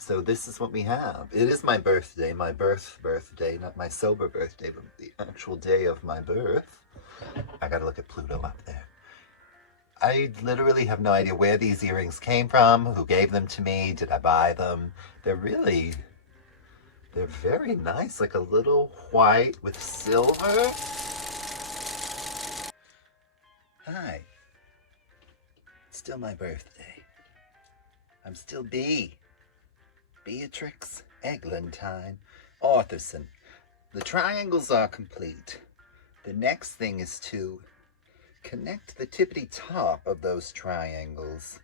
So this is what we have. It is my birthday, my birthday, not my sober birthday, but the actual day of my birth. I gotta look at Pluto up there. I literally have no idea where these earrings came from, who gave them to me, did I buy them? They're very nice, like a little white with silver. Hi. It's still my birthday. I'm still Beatrix Eglantine Arthurson. The triangles are complete. The next thing is to connect the tippity top of those triangles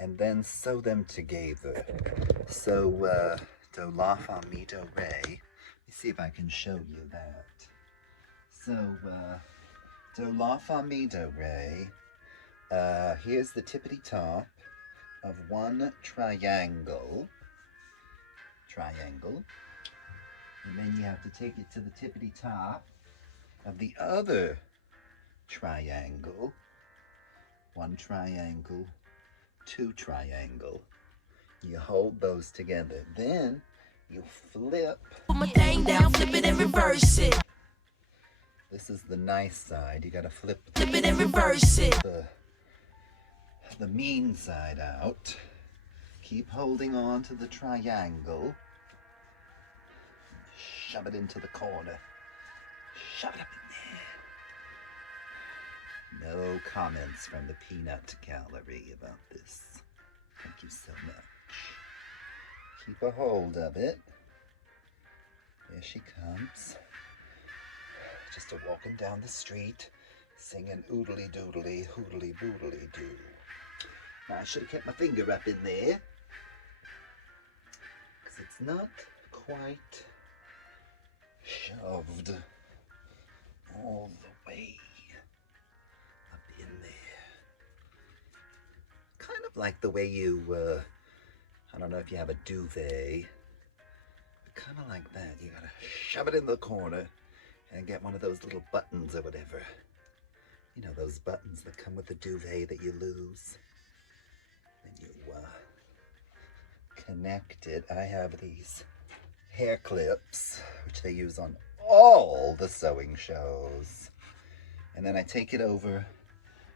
and then sew them together. So, do la fa mi do re. Let me see if I can show you that. So, do la fa mi do re. Here's the tippity top of one triangle. And then you have to take it to the tippity top of the other triangle. One triangle, two triangle. You hold those together. Then you flip. Put my thing down, flip it and reverse it. This is the nice side. You gotta flip it and reverse it. The mean side out. Keep holding on to the triangle. Shove it into the corner. Shove it up in there. No comments from the peanut gallery about this. Thank you so much. Keep a hold of it. There she comes. Just a walking down the street, singing oodly doodly, hoodly boodly doo. Now I should have kept my finger up in there, because it's not quite shoved all the way up in there. Kind of like the way you, I don't know if you have a duvet, but kind of like that. You gotta shove it in the corner and get one of those little buttons or whatever. You know, those buttons that come with the duvet that you lose. And you connect it. I have these hair clips, which they use on all the sewing shows. And then I take it over.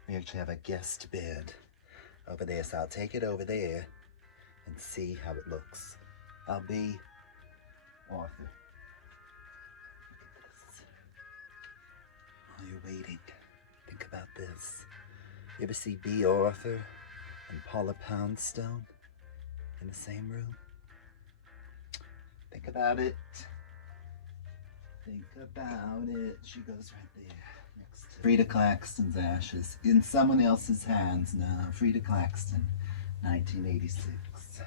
We actually have a guest bed over there, so I'll take it over there and see how it looks. I'll be Arthur. While you're waiting, think about this. You ever see B. Arthur and Paula Poundstone in the same room? Think about it. Think about it. She goes right there next to Frida Claxton's ashes in someone else's hands now. Frida Claxton, 1986.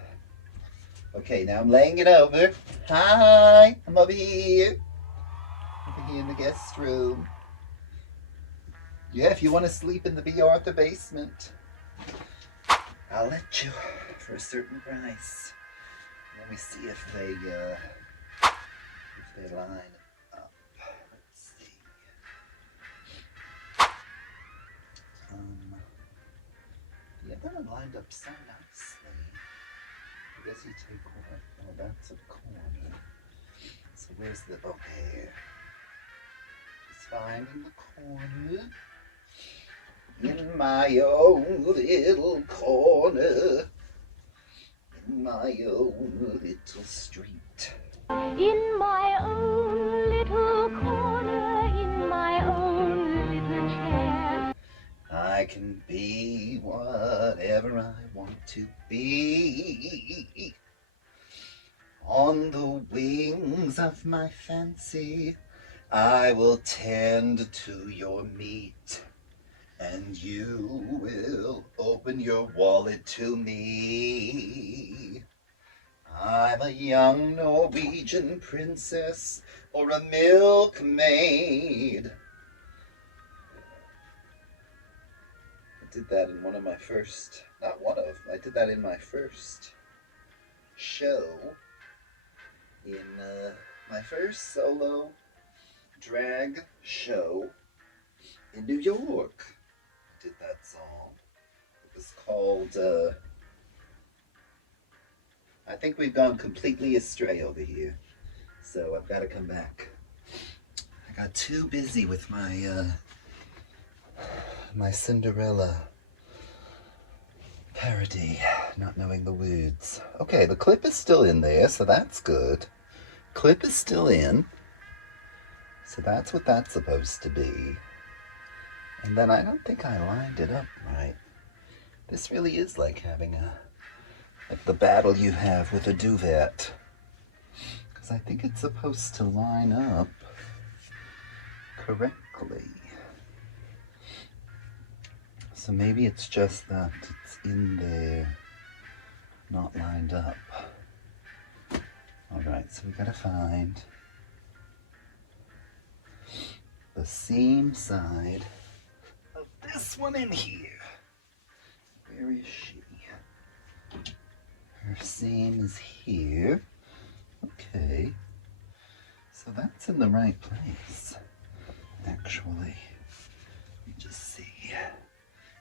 Okay, now I'm laying it over. Hi, I'm over here. Over here in the guest room. Yeah, if you want to sleep in the B. Arthur basement, I'll let you for a certain price. Let me see if they line up. Let's see. The other one lined up so nicely. I guess you take one. Oh, that's a corner. So where's the here? Just finding the corner. In my own little corner. In my own little street. In my own little corner, in my own little chair. I can be whatever I want to be. On the wings of my fancy, I will tend to your meat. And you will open your wallet to me. I'm a young Norwegian princess or a milkmaid. I did that in one of my first, not one of, I did that in my first show, in my first solo drag show in New York. I did that song. It was called I think we've gone completely astray over here. So I've got to come back. I got too busy with my my Cinderella parody, not knowing the words. Okay, the clip is still in there, so that's good. Clip is still in. So that's what that's supposed to be. And then I don't think I lined it up right. This really is like having like the battle you have with a duvet. Because I think it's supposed to line up correctly. So maybe it's just that it's in there, not lined up. Alright, so we gotta find the seam side of this one in here. Where is she? Her seam is here. Okay. So that's in the right place, actually. Let me just see.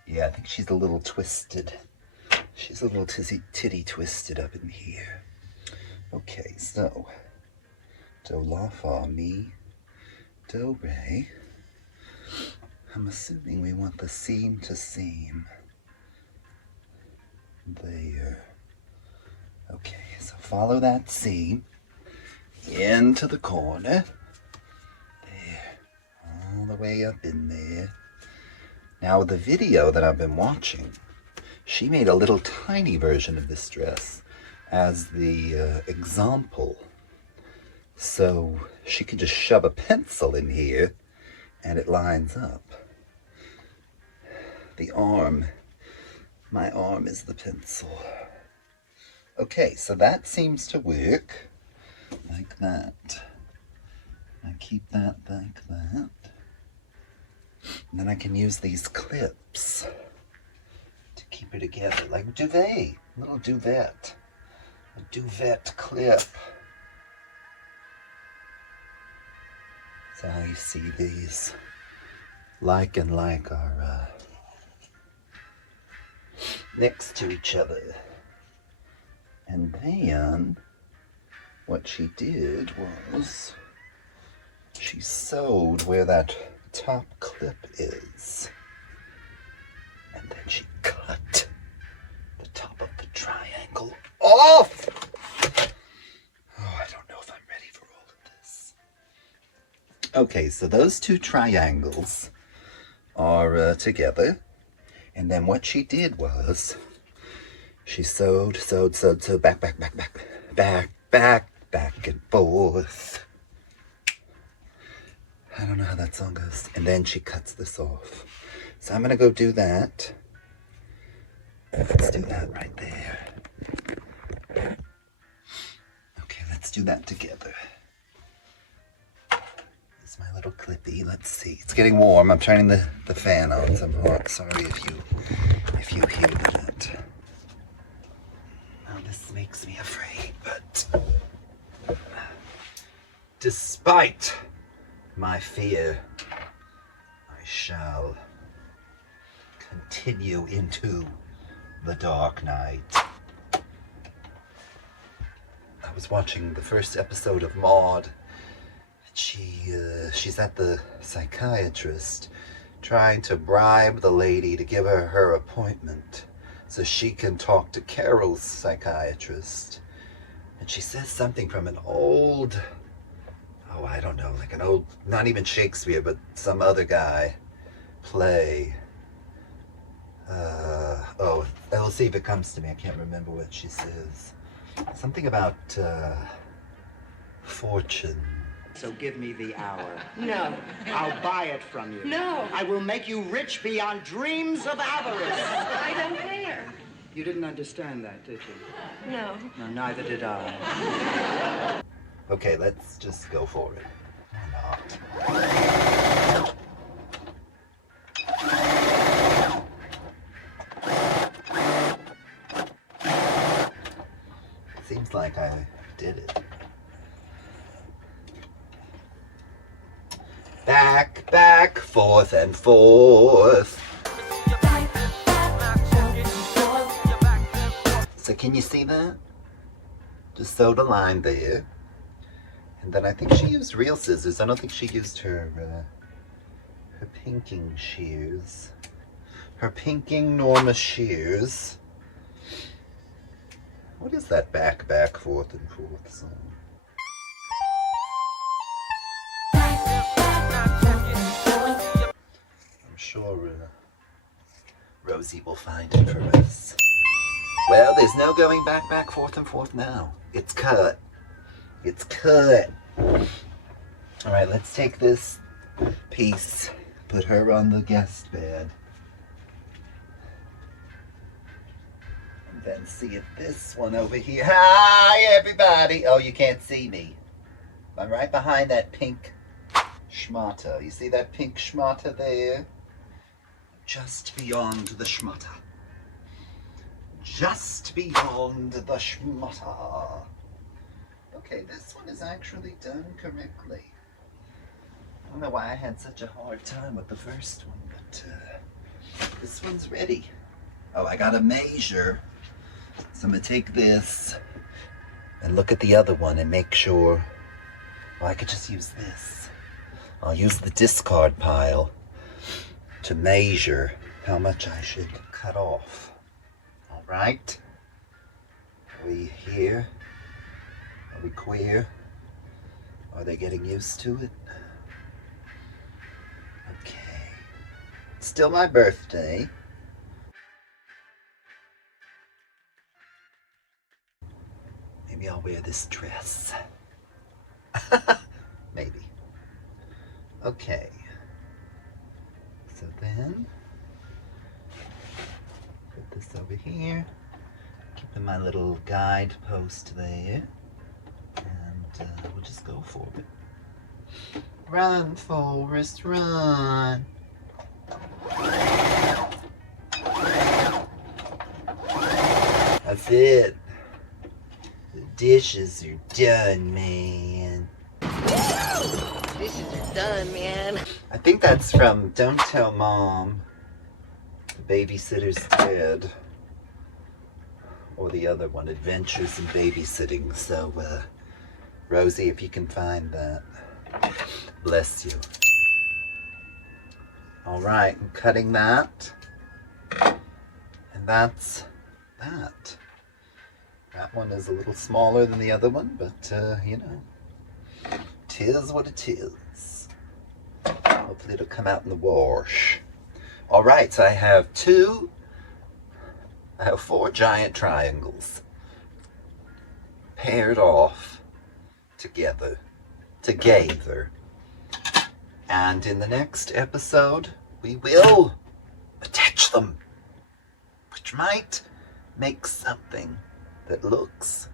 Yeah, I think she's a little twisted. She's a little titty twisted up in here. Okay, so do, la, fa, mi, do, re. I'm assuming we want the seam to seam. There. Okay, so follow that seam into the corner. There. All the way up in there. Now, the video that I've been watching, she made a little tiny version of this dress as the example. So she could just shove a pencil in here and it lines up. The arm, my arm is the pencil. Okay, so that seems to work like that. I keep that like that. And then I can use these clips to keep it together, like duvet, little duvet, a duvet clip. So you see these like and like are next to each other. And then what she did was she sewed where that top clip is. And then she cut the top of the triangle off. Oh, I don't know if I'm ready for all of this. Okay, so those two triangles are together. And then what she did was she sewed, back and forth. I don't know how that song goes. And then she cuts this off. So I'm gonna go do that. Let's do that right there. Okay, let's do that together. This is my little clippy. Let's see. It's getting warm. I'm turning the fan on, so I'm hot. Sorry if you hear that. Now this makes me afraid, but despite my fear, I shall continue into the dark night. I was watching the first episode of Maude. She's at the psychiatrist trying to bribe the lady to give her her appointment so she can talk to Carol's psychiatrist. And she says something from an old, oh, I don't know, like an old, not even Shakespeare, but some other guy play. I'll see if it comes to me. I can't remember what she says. Something about fortune. So give me the hour. No. I'll buy it from you. No. I will make you rich beyond dreams of avarice. I don't care. You didn't understand that, did you? No. No, neither did I. Okay, let's just go for it. Why not? Seems like I did it. Back, forth and forth. So can you see that? Just sewed a line there. And then I think she used real scissors. I don't think she used her pinking shears. Her pinking Norma shears. What is that back, forth, and forth song? I'm sure Rosie will find it for us. Well, there's no going back, forth, and forth now. It's cut. It's cut. All right, let's take this piece, put her on the guest bed. And then see if this one over here. Hi, everybody. Oh, you can't see me. I'm right behind that pink schmata. You see that pink schmata there? Just beyond the schmata. Just beyond the schmata. Okay, this one is actually done correctly. I don't know why I had such a hard time with the first one, but this one's ready. Oh, I gotta measure. So I'm gonna take this and look at the other one and make sure. Well, I could just use this. I'll use the discard pile to measure how much I should cut off. All right? Are we here? Are we queer? Are they getting used to it? Okay. It's still my birthday. Maybe I'll wear this dress. Maybe. Okay. So then, put this over here. Keeping my little guide post there. And we'll just go for it. Run, Forrest, run. That's it. The dishes are done, man. Dishes are done, man. I think that's from Don't Tell Mom, The Babysitter's Dead. Or the other one, Adventures in Babysitting. So, Rosie, if you can find that, bless you. All right, I'm cutting that. And that's that. That one is a little smaller than the other one, but, you know, 'tis what it is. Hopefully it'll come out in the wash. All right, so I have 4 giant triangles paired off together. And in the next episode, we will attach them, which might make something that looks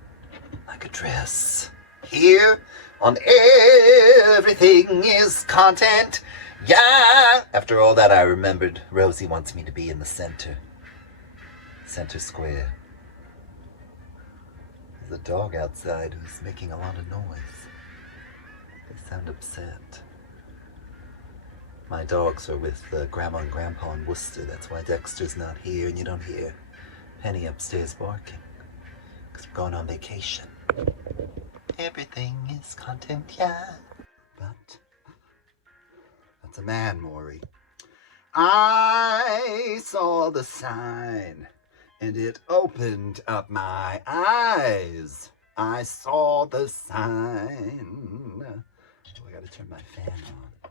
like a dress. Here on Everything is Content. Yeah! After all that, I remembered Rosie wants me to be in the center square. There's a dog outside who's making a lot of noise. They sound upset. My dogs are with Grandma and Grandpa in Worcester. That's why Dexter's not here, and you don't hear Penny upstairs barking. Because we're going on vacation. Everything is content, yeah. But that's a man, Maury. I saw the sign, and it opened up my eyes. I saw the sign. Oh, I gotta turn my fan on.